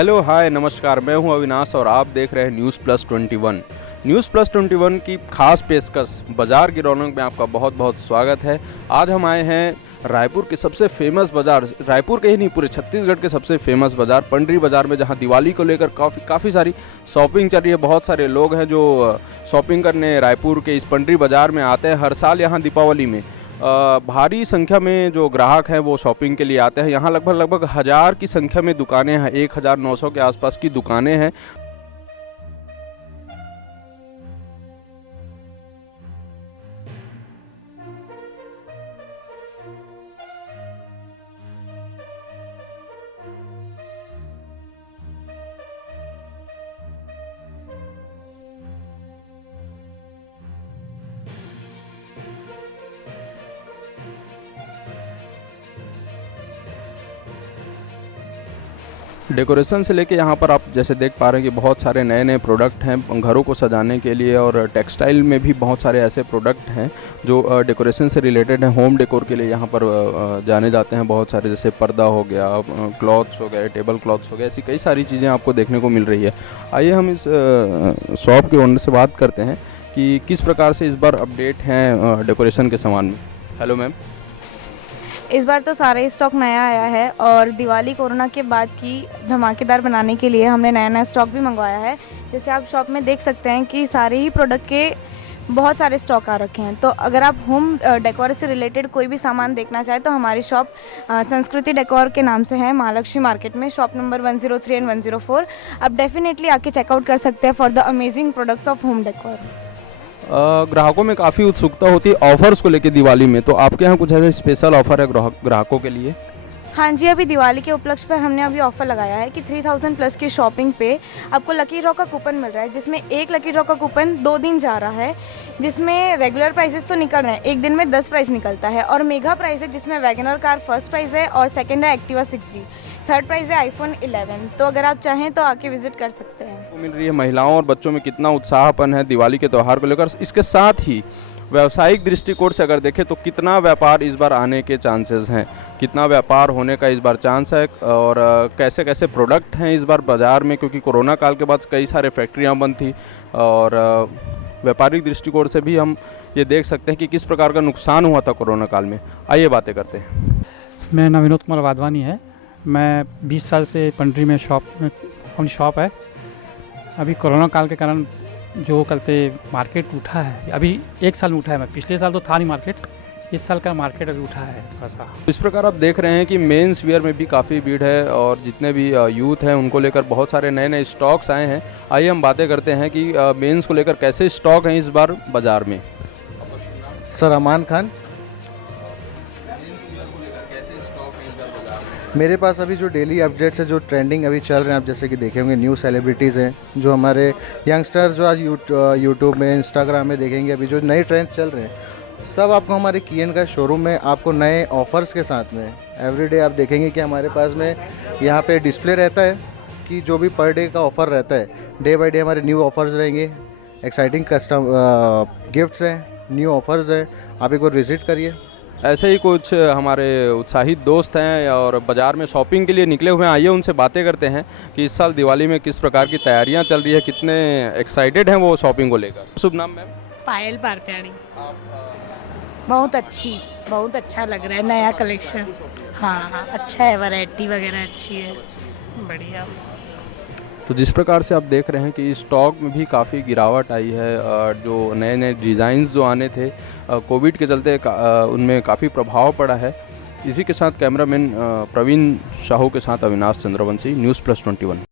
Hello hi नमस्कार, मैं हूं अविनाश और आप देख रहे हैं न्यूज़ प्लस 21। न्यूज़ प्लस 21 की खास पेशकश बाज़ार की रौनक में आपका बहुत बहुत स्वागत है। आज हम आए हैं रायपुर के सबसे फेमस बाज़ार, रायपुर के ही नहीं पूरे छत्तीसगढ़ के सबसे फेमस बाज़ार पंडरी बाज़ार में, जहां दिवाली को लेकर काफ़ी सारी शॉपिंग चल रही है। बहुत सारे लोग हैं जो शॉपिंग करने रायपुर के इस पंडरी बाज़ार में आते हैं। हर साल यहाँ दीपावली में भारी संख्या में जो ग्राहक हैं वो शॉपिंग के लिए आते हैं। यहाँ लगभग 1000 की संख्या में दुकानें हैं, 1900 के आसपास की दुकानें हैं। डेकोरेशन से लेके यहाँ पर आप जैसे देख पा रहे हैं कि बहुत सारे नए नए प्रोडक्ट हैं घरों को सजाने के लिए, और टेक्सटाइल में भी बहुत सारे ऐसे प्रोडक्ट हैं जो डेकोरेशन से रिलेटेड हैं। होम डेकोर के लिए यहाँ पर जाने जाते हैं बहुत सारे, जैसे पर्दा हो गया, क्लॉथ्स हो गए, टेबल क्लॉथ्स हो गए, ऐसी कई सारी चीज़ें आपको देखने को मिल रही है। आइए हम इस शॉप के ओनर से बात करते हैं कि किस प्रकार से इस बार अपडेट हैं डेकोरेशन के सामान में। Hello ma'am. इस बार तो सारा ही स्टॉक नया आया है और दिवाली कोरोना के बाद की धमाकेदार बनाने के लिए हमने नया नया स्टॉक भी मंगवाया है। जैसे आप शॉप में देख सकते हैं कि सारे ही प्रोडक्ट के बहुत सारे स्टॉक आ रखे हैं। तो अगर आप होम डेकोर से रिलेटेड कोई भी सामान देखना चाहें तो हमारी शॉप संस्कृति डेकोर के नाम से है, महालक्ष्मी मार्केट में, शॉप नंबर 103 एंड 104। आप डेफिनेटली आके चेकआउट कर सकते हैं for the amazing products of home decor. ग्राहकों में काफ़ी उत्सुकता होती है ऑफर्स को लेकर दिवाली में, तो आपके यहाँ कुछ ऐसे स्पेशल ऑफर है ग्राहकों के लिए? हाँ जी, अभी दिवाली के उपलक्ष्य पर हमने अभी ऑफर लगाया है कि 3000 प्लस की शॉपिंग पे आपको लकी ड्रॉ का कूपन मिल रहा है, जिसमें एक लकी ड्रॉ का कूपन 2 दिन जा रहा है, जिसमें रेगुलर प्राइसेस तो निकल रहे हैं, एक दिन में 10 प्राइस निकलता है, और मेगा प्राइस है जिसमें वैगनर कार फर्स्ट प्राइस है और सेकंड है एक्टिवा 6G, थर्ड प्राइस है आईफोन 11। तो अगर आप चाहें तो आके विजिट कर सकते हैं। मिल रही है महिलाओं और बच्चों में कितना उत्साहपन है दिवाली के त्यौहार को लेकर। इसके साथ ही व्यावसायिक दृष्टिकोण से अगर देखें तो कितना व्यापार इस बार आने के चांसेस हैं, कितना व्यापार होने का इस बार चांस है, और कैसे कैसे प्रोडक्ट हैं इस बार बाज़ार में, क्योंकि कोरोना काल के बाद कई सारे फैक्ट्रियां बंद थी, और व्यापारिक दृष्टिकोण से भी हम ये देख सकते हैं कि किस प्रकार का नुकसान हुआ था कोरोना काल में। आइए बातें करते हैं। मेरा नाम विनोद कुमार वाधवानी है। मैं 20 साल से पंडरी में अपनी शॉप है। अभी कोरोना काल के कारण जो कहते मार्केट उठा है, अभी 1 साल में उठा है। मैं पिछले साल तो था नहीं मार्केट, इस साल का मार्केट अभी उठा है थोड़ा सा। इस प्रकार आप देख रहे हैं कि मेंस वेयर में भी काफ़ी भीड़ है, और जितने भी यूथ हैं उनको लेकर बहुत सारे नए नए स्टॉक्स आए हैं। आइए हम बातें करते हैं कि मेंस को लेकर कैसे स्टॉक हैं इस बार बाज़ार में। सर अमान खान। मेरे पास अभी जो डेली अपडेट्स है, जो ट्रेंडिंग अभी चल रहे हैं, आप जैसे कि देखे होंगे, न्यू सेलिब्रिटीज़ हैं, जो हमारे यंगस्टर्स जो आज यूट्यूब में, इंस्टाग्राम में देखेंगे, अभी जो नए ट्रेंड्स चल रहे हैं, सब आपको हमारे कियन का शोरूम में आपको नए ऑफ़र्स के साथ में एवरीडे आप देखेंगे कि हमारे पास में यहाँ पे डिस्प्ले रहता है कि जो भी पर डे का ऑफ़र रहता है, डे बाई डे हमारे न्यू ऑफ़र्स रहेंगे, एक्साइटिंग गिफ्ट्स हैं, न्यू ऑफ़र्स हैं। आप एक बार विज़िट करिए। ऐसे ही कुछ हमारे उत्साहित दोस्त हैं और बाज़ार में शॉपिंग के लिए निकले हुए हैं। आइए उनसे बातें करते हैं कि इस साल दिवाली में किस प्रकार की तैयारियां चल रही है, कितने एक्साइटेड हैं वो शॉपिंग को लेकर। शुभ नाम मैम? पायल पारत्याणी। आप बहुत अच्छा लग रहा है, नया कलेक्शन। हाँ, अच्छा है, वैरायटी वगैरह अच्छी है, बढ़िया। तो जिस प्रकार से आप देख रहे हैं कि स्टॉक में भी काफ़ी गिरावट आई है, जो नए नए डिज़ाइंस जो आने थे कोविड के चलते उनमें काफ़ी प्रभाव पड़ा है। इसी के साथ कैमरामैन प्रवीण साहू के साथ अविनाश चंद्रवंशी, न्यूज़ प्लस 21।